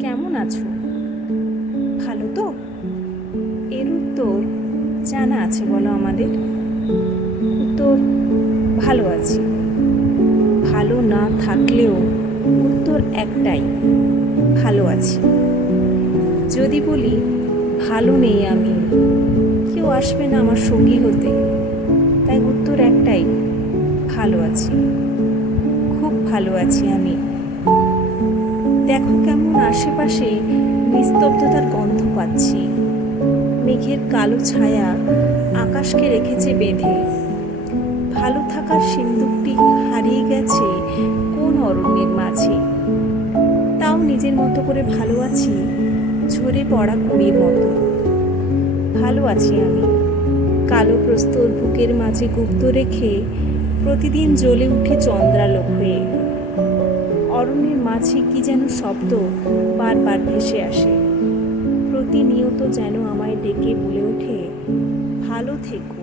কেমন আছো? ভালো তো? এর উত্তর জানা আছে বলো আমাদের। উত্তর, ভালো আছি। ভালো না থাকলেও উত্তর একটাই, ভালো আছি। যদি বলি, ভালো নেই আমি, কেউ আসবে না আমার সঙ্গী হতে। তাই উত্তর একটাই, ভালো আছি। খুব ভালো আছি আমি। দেখো কেমন আশেপাশে নিস্তব্ধতার গন্ধ পাচ্ছি। মেঘের কালো ছায়া আকাশকে রেখেছে বেঁধে। ভালো থাকার সিন্দুকটি হারিয়ে গেছে কোন অরণ্যের মাঝে। তাও নিজের মতো করে ভালো আছি, ঝরে পড়া কুড়ির মতো। ভালো আছি আমি। কালো প্রস্তর বুকের মাঝে গুপ্ত রেখে প্রতিদিন জ্বলে উঠে চন্দ্রালোক হয়ে। মাঝে কি যেন শব্দ বারবার ভেসে আসে। প্রতিনিয়ত যেন আমায় ডেকে বলে ওঠে, ভালো থেকো।